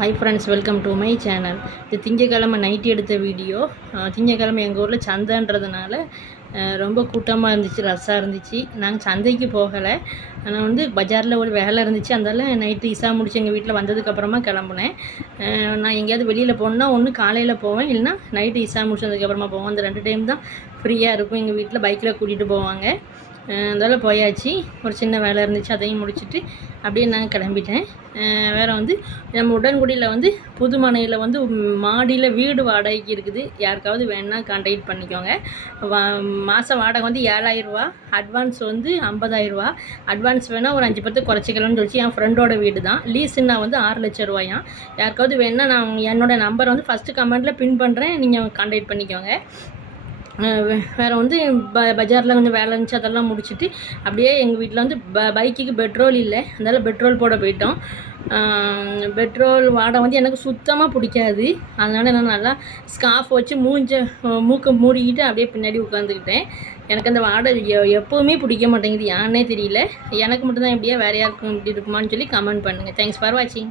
Hi friends, welcome to my channel. இது திங்கக்கிழமை night எடுத்த வீடியோ. திங்கக்கிழமை எங்கள் ஊரில் சந்தைன்றதுனால ரொம்ப கூட்டமாக இருந்துச்சு, ரஷ்ஷாக இருந்துச்சு. நாங்கள் சந்தைக்கு போகலை, ஆனால் பஜாரில் ஒரு வேலை இருந்துச்சு. அதனால நைட்டு இசா முடிச்சு எங்கள் வீட்டில் வந்ததுக்கப்புறமா கிளம்புனேன். நான் எங்கேயாவது வெளியில் போகணுன்னா ஒன்று காலையில் போவேன், இல்லைனா நைட்டு இசா முடிச்சதுக்கப்புறமா போவேன். அந்த 2 டைம் தான் ஃப்ரீயாக இருக்கும். எங்கள் வீட்டில் பைக்கில் கூட்டிகிட்டு போவாங்க. அதனால் போயாச்சு. ஒரு சின்ன வேலை இருந்துச்சு, அதையும் முடிச்சுட்டு அப்படியே நான் கிளம்பிட்டேன். வேறு நம்ம உடன்குடியில் புதுமனையில் மாடியில் வீடு வாடகைக்கு இருக்குது. யாருக்காவது வேணுன்னா கான்டாக்ட் பண்ணிக்கோங்க. மாத வாடகை 7,000 ரூபா, அட்வான்ஸ் 50,000 ரூபா. அட்வான்ஸ் வேணால் ஒரு 5-10 குறைச்சிக்கலாம்னு சொல்லிச்சு. என் ஃப்ரெண்டோட வீடு தான். லீஸுன்னா 6 லட்ச ரூபாயாம். யாருக்காவது வேணுன்னா நான் என்னோடய நம்பரை ஃபஸ்ட்டு கமெண்ட்டில் பின் பண்ணுறேன், நீங்கள் கான்டாக்ட் பண்ணிக்கோங்க. வேறு பஜாரில் கொஞ்சம் வேலை இருந்துச்சு, அதெல்லாம் முடிச்சுட்டு அப்படியே எங்கள் வீட்டில் பைக்குக்கு பெட்ரோல் இல்லை, அதனால் பெட்ரோல் போட போயிட்டோம். பெட்ரோல் வாடை எனக்கு சுத்தமாக பிடிக்காது. அதனால் நான் நல்லா ஸ்கார்ஃப் வச்சு மூக்கை மூடிக்கிட்டு அப்படியே பின்னாடி உட்காந்துக்கிட்டேன். எனக்கு அந்த வாடை எப்போவுமே பிடிக்க மாட்டேங்குது, ஏன்னே தெரியல. எனக்கு மட்டும்தான் எப்படியா, வேறு யாருக்கும் இப்படி இருக்குமான்னு சொல்லி கமெண்ட் பண்ணுங்கள். தேங்க்ஸ் ஃபார் வாட்சிங்.